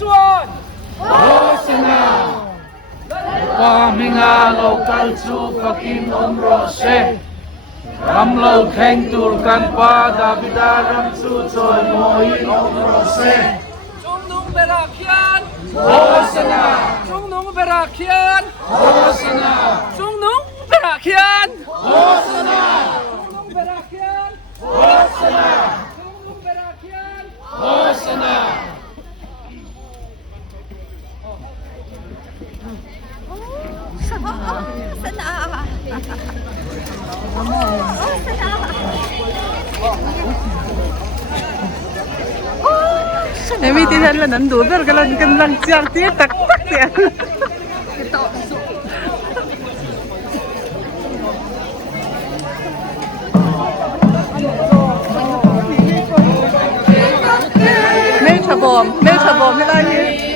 chuan Hosana Paminga local chu pakin omrose Ramlo theng tur kan pa Davidaram chu choi moi omrose chung nung berakhian Hosana chung nung berakhian Hosana chung nung berakhian Hosana chung nung berakhian Hosana chung nung berakhian Hosana Em biết tin là nắn đủ rất là cần lăng chiang tiếc tắc tắc tiền. Mê chà bồm thế là gì?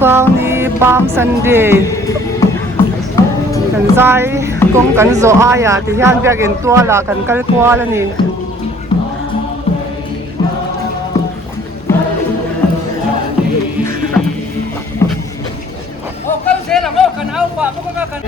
Con đi Palm Sunday cần dai cũng cần zo ai à thì hiện việc hiện tua là cần cái qua là nè ô câu sẽ là ô cần áo quả không có cần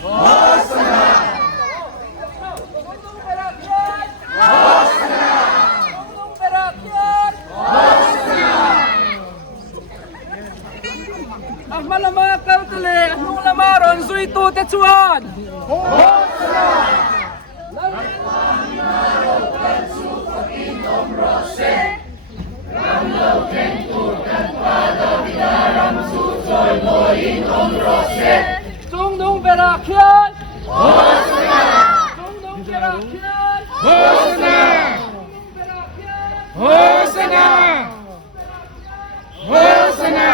Hosana! malama kal tale nung lama ron sui tu te chuan Trung nung berakhian Trung nung berakhian Hosana!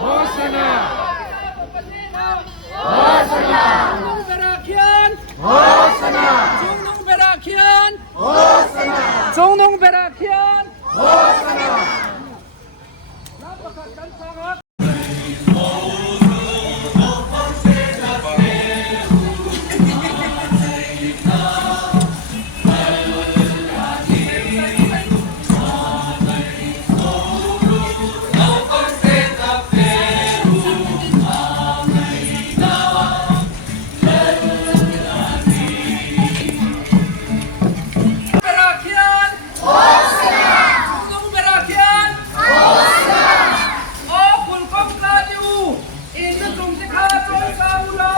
Hosana! Hosana! Trung nung berakhian Hosana! Trung nung berakhian Hosana! Trung nung berakhian Hosana! Napakaganda nga berakhian Trung nung berakhian O kun kong kladiu in na trung te kha troi sa ula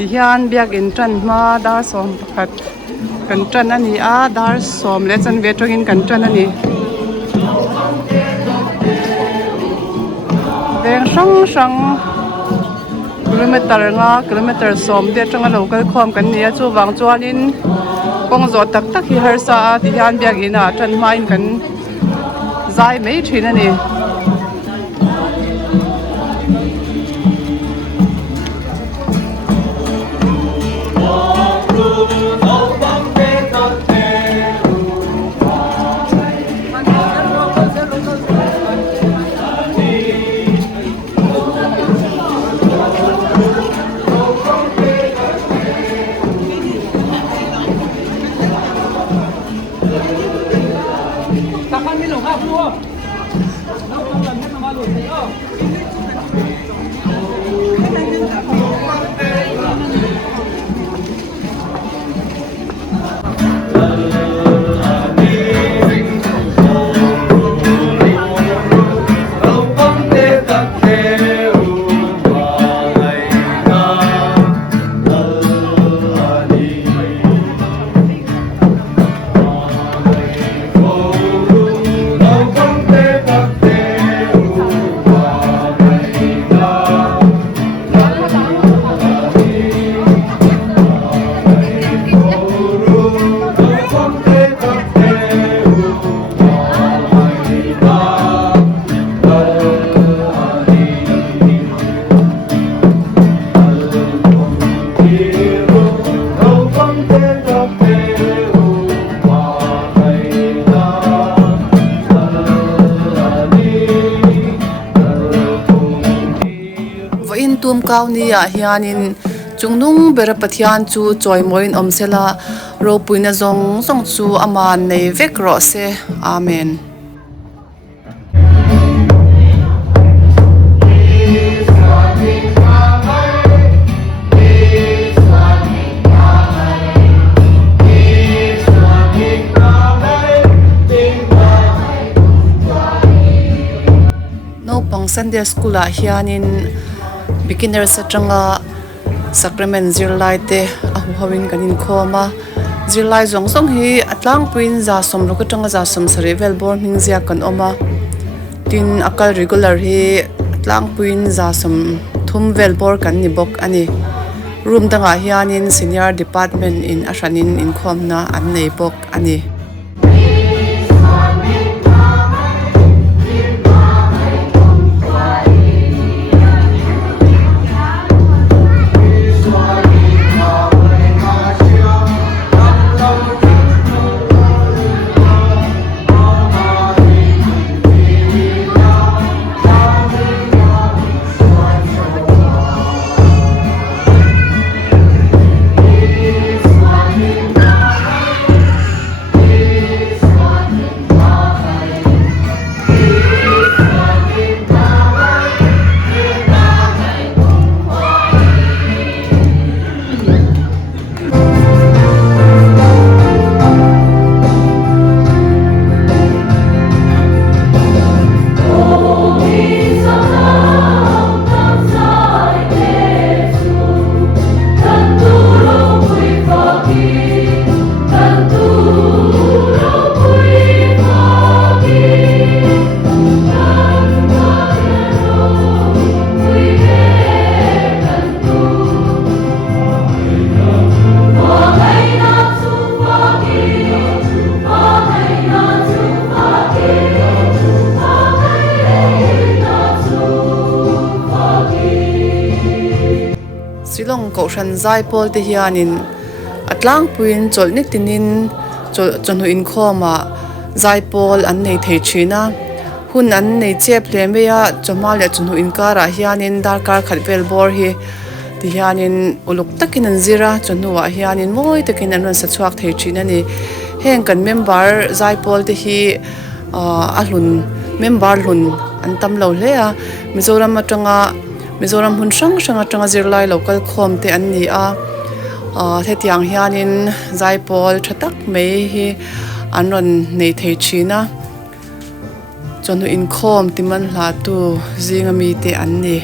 ti hian biak in tran ma dar som pakhat kan tran ani a dar som le chan ve tongin kan tran ani veng sang kilometer som te tanga local khom kan nia chu wang chuanin kong zo tak tak hi har sa ti hian biak in a tran ma in kan zai mai thin ani Takan mi lo ha fu no tong lam na ma lo te o tum kau ni a hianin chungnung bera pathian chu choi moin omsela ro puina zong zong chu aman nei vek ro se amen. Is coming. Sunday School ah hianin beginners atanga sacrament zirlai te ahu hawin kanin khoma zirlai zong song hi atlang puin za som lo ka tanga za som sari vel bor hing zia kan oma tin akal regular hi atlang puin za som thum vel bor kan ni bok ani room danga hianin senior department in ashanin in khomna an nei bok ani Silong ko shan zai pol te hianin atlang puin cholnik tinin chonu in khoma zai pol an nei thei thina hun an nei chep hle meya choma le chonu in kara hianin dar kar khatvel bor hi ti hianin uluk takin an zira chonu wa hianin moi takin an sa chuak thei thina ni heng kan member zai pol te hi a hlun member hlun an tam lo hle a Mizoram atanga Mizoram hun sang atanga zirlai local khom te an ni a thetiang hianin zai pol thatak mei hi anon nei thei china chonu in khom timan hla tu zingami te an ni